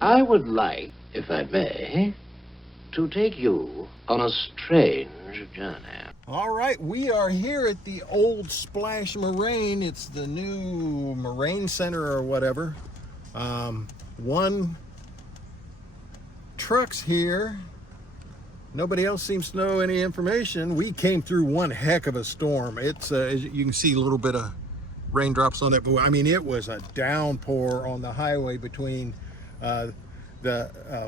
I would like, if I may, to take you on a strange journey. All right, we are here at the old Splash Moraine. It's the new Moraine Center or whatever. One truck's here. Nobody else seems to know any information. We came through one heck of a storm. It's as you can see a little bit of raindrops on it, but I mean it was a downpour on the highway between the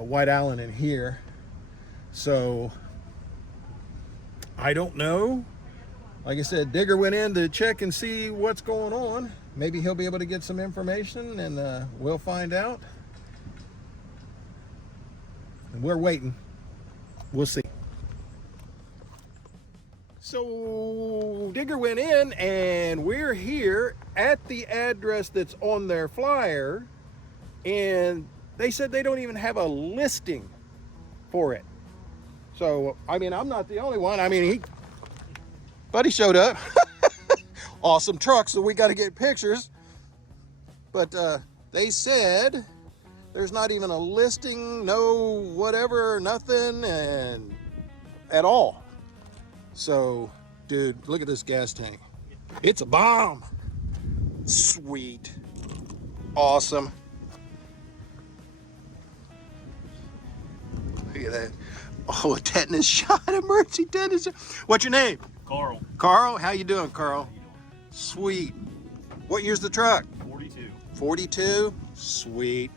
White Island and here. So I don't know. Like I said, Digger went in to check and see what's going on. Maybe he'll be able to get some information, and we'll find out. And we're waiting. We'll see. So Digger went in, and we're here at the address that's on their flyer, and they said they don't even have a listing for it. So, I mean, I'm not the only one. I mean, Buddy showed up. Awesome truck, so we got to get pictures. But they said there's not even a listing, no whatever, nothing, and at all. So, dude, look at this gas tank. It's a bomb. Sweet. Awesome. Look at that. Oh, a tetanus shot, emergency tetanus shot. What's your name? Carl. Carl, how you doing, Carl? Sweet. What year's the truck? 42. 42? Sweet.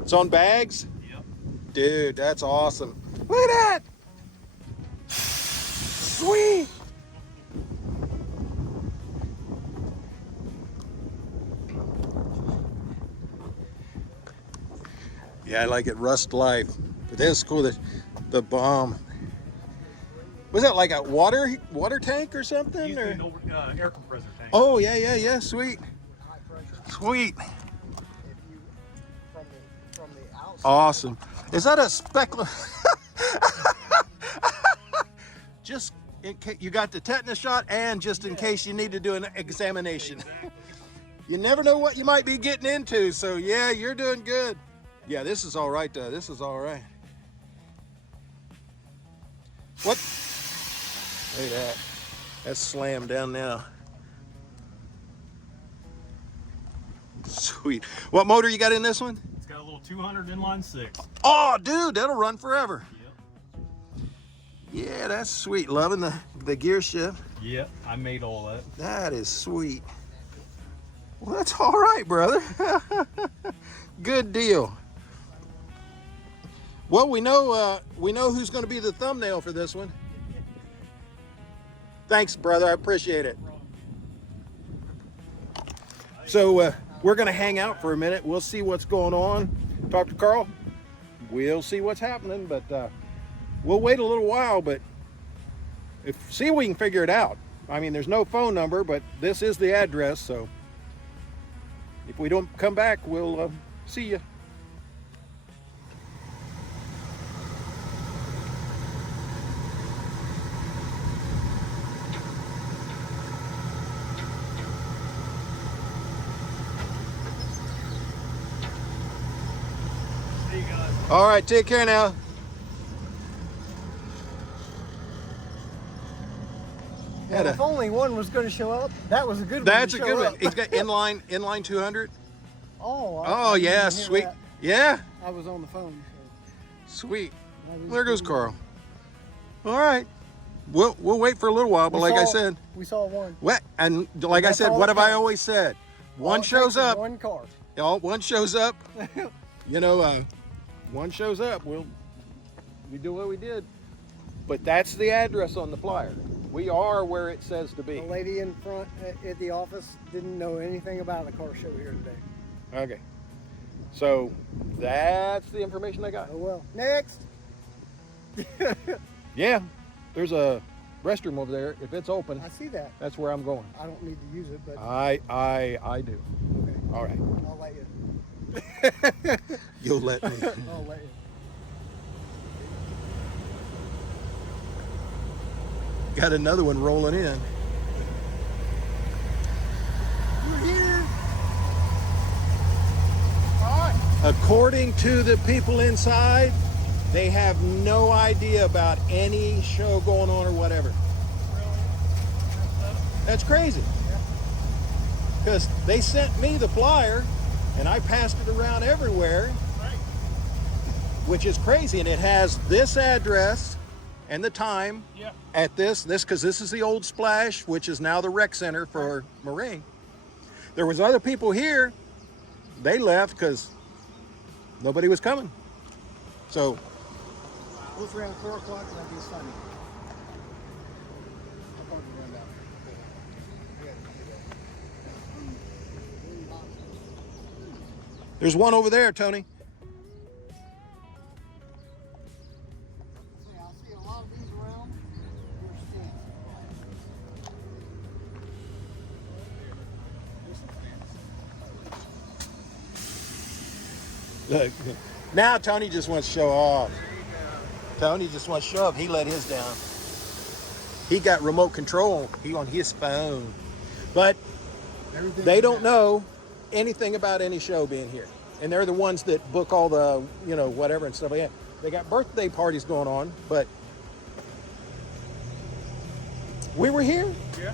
It's on bags? Yep. Dude, that's awesome. Look at that! Sweet! Yeah, I like it, Rust Life. But that's cool, the bomb. Was that like a water tank or something? Used to Or? be an air compressor tank. Oh, yeah, sweet. Sweet. From the outside. Awesome. Is that a speckle? Just in case you got the tetanus shot, and just in case you need to do an examination. Exactly. You never know what you might be getting into, so yeah, you're doing good. Yeah, this is all right, though. This is all right. What? Look at that. That's slammed down now. Sweet. What motor you got in this one? It's got a little 200 inline six. Oh, dude, that'll run forever. Yep. Yeah, that's sweet. Loving the gear shift. Yep, I made all that. That is sweet. Well, that's all right, brother. Good deal. Well, we know who's going to be the thumbnail for this one. Thanks, brother. I appreciate it. So we're going to hang out for a minute. We'll see what's going on. Talk to Carl. We'll see what's happening, but we'll wait a little while. But see if we can figure it out. I mean, there's no phone number, but this is the address. So if we don't come back, we'll see you. See you guys. All right, take care now. And if only one was going to show up, that was a good one. That's to a show good one. up. He's got inline 200. Oh. Oh I yeah, didn't hear sweet. that. Yeah, I was on the phone. sweet. So that is There goes cool. Carl. All right, we'll wait for a little while, but like I said, we saw one. what and like I That's said, all what it have I counts. always said? All One it shows takes is up. One car. One shows up. You know, one shows up. We do what we did. But that's the address on the flyer. We are where it says to be. The lady in front at the office didn't know anything about the car show here today. Okay. So that's the information I got. Oh well. Next. Yeah, there's a restroom over there. If it's open, I see that. that's where I'm going. I don't need to use it, but I do. okay. All right. I'll let you. You'll let me. I'll let you. Got another one rolling in. We're here. All right. According to the people inside, they have no idea about any show going on or whatever. That's crazy. Because they sent me the flyer and I passed it around everywhere, which is crazy. And it has this address and the time at this, because this is the old Splash, which is now the rec center for Moraine. There was other people here. They left because nobody was coming. So It's around 4 o'clock and it'll be sunny. I'll probably run down. there's one over there, Tony. I see a lot of these around. Look, now Tony just wants to show off. Tony just wants to show off. He let his down. He got remote control. He on his phone. But they don't know anything about any show being here. And they're the ones that book all the, whatever and stuff like that. They got birthday parties going on, but we were here. Yeah.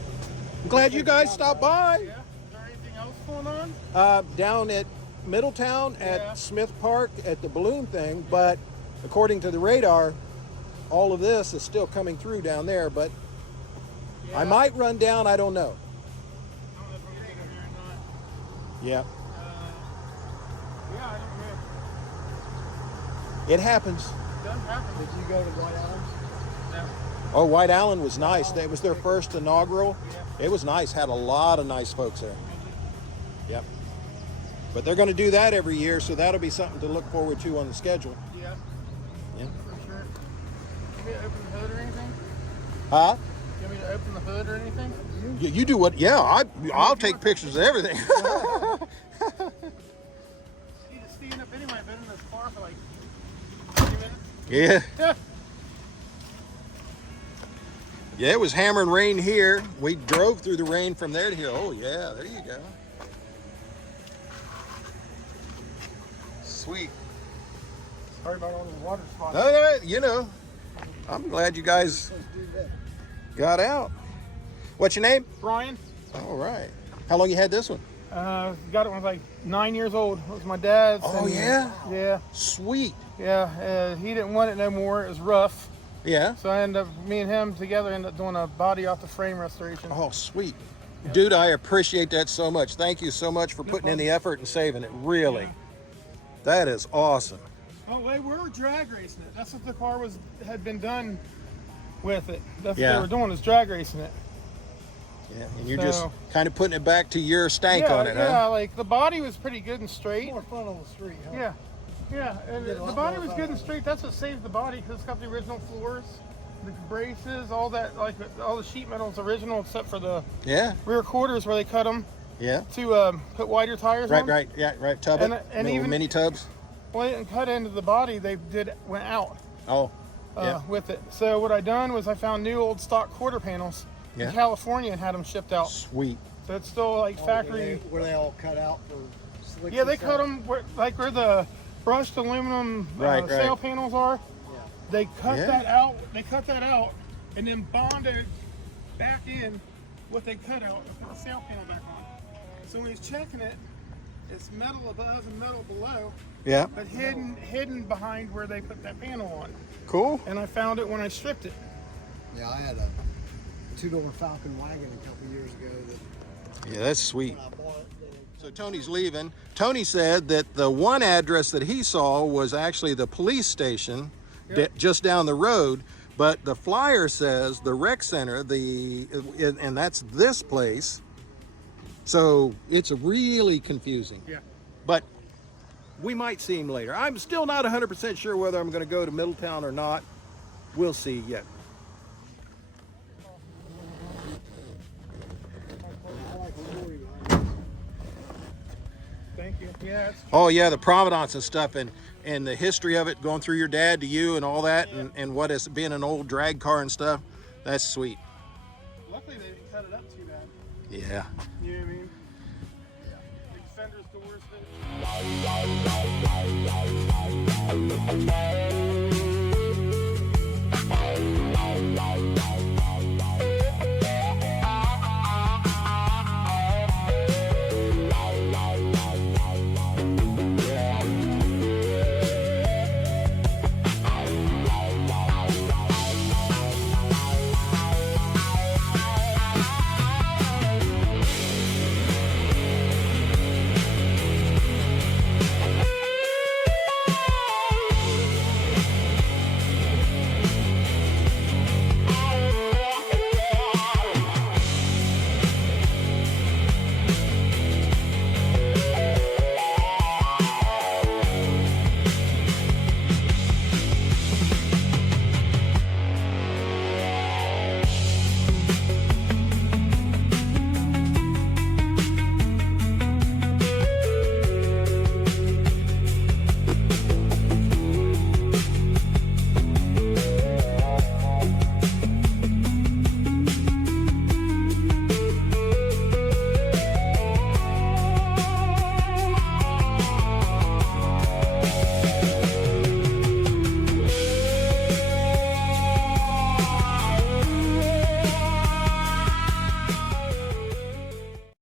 I'm glad you guys stopped by. Yeah. Is there anything else going on? Down at Middletown at Smith Park at the balloon thing, but according to the radar, all of this is still coming through down there, but I might run down, I don't know. I don't know if I'm gonna get over here or not. Yeah, Yeah, I don't know. it happens. It doesn't happen. Did you go to White Island? No. Oh, White Island was nice. That was their first inaugural. It was nice, had a lot of nice folks there. Yep. But they're going to do that every year, so that'll be something to look forward to on the schedule. Yeah. Yeah. For sure. You want me to open the hood or anything? Huh? You want me to open the hood or anything? You do what? Yeah, I'll take pictures of everything. See, just staying up anyway. I've been in this car for like 20 minutes. Yeah. Yeah, it was hammering rain here. We drove through the rain from there to here. Oh, yeah, there you go. Sweet. Sorry about all the water spots. I'm glad you guys got out. What's your name? Brian, All right. How long you had this one? got it when I was like 9 years old. It was my dad's. Oh, and, yeah? Yeah. Sweet. Yeah. He didn't want it no more. It was rough. Yeah. So I ended up, me and him together ended up doing a body off the frame restoration. Oh, sweet. Dude, I appreciate that so much. Thank you so much for putting in the effort and saving it. Really. Yeah. That is awesome. Oh, they were drag racing it. That's what the car had been done with it. That's Yeah. what they were doing, is drag racing it. Yeah, and you're just kind of putting it back to your stank on it, yeah, huh? like the body was pretty good and straight. More fun on the street, huh? Yeah, yeah, and Did a the lot body more was fun good on and it. straight. That's what saved the body, because it's got the original floors, the braces, all that, like all the sheet metal's original except for the Yeah, rear quarters where they cut them yeah. to put wider tires on. Right, tub it. And Little even- mini tubs. Well, they didn't cut into the body. They went out Oh, yeah. with it. So what I done was I found new old stock quarter panels Yeah. in California and had them shipped out. Sweet. So it's still like factory. Were they all cut out for slicks? Yeah, they and cut stuff? them where the brushed aluminum Right. sail panels are. Yeah. They cut Yeah. that out. They cut that out and then bonded back in what they cut out and put the sail panel back on. So when he's checking it, it's metal above and metal below, Yeah. but hidden behind where they put that panel on. Cool. And I found it when I stripped it. Yeah, I had a two-door Falcon wagon a couple years ago that Yeah, that's sweet. when I bought it, So Tony's leaving. Tony said that the one address that he saw was actually the police station just down the road, but the flyer says the rec center, and that's this place. So it's really confusing. Yeah. But we might see him later. I'm still not 100% sure whether I'm going to go to Middletown or not. We'll see yet. I like the story behind it. Thank you. Yeah, it's Oh yeah, the provenance and stuff, and the history of it going through your dad to you and all that, and what it's been an old drag car and stuff. That's sweet. luckily they didn't cut it up too bad. Yeah. You know what I mean? Yeah. Like fenders, doors, Bye.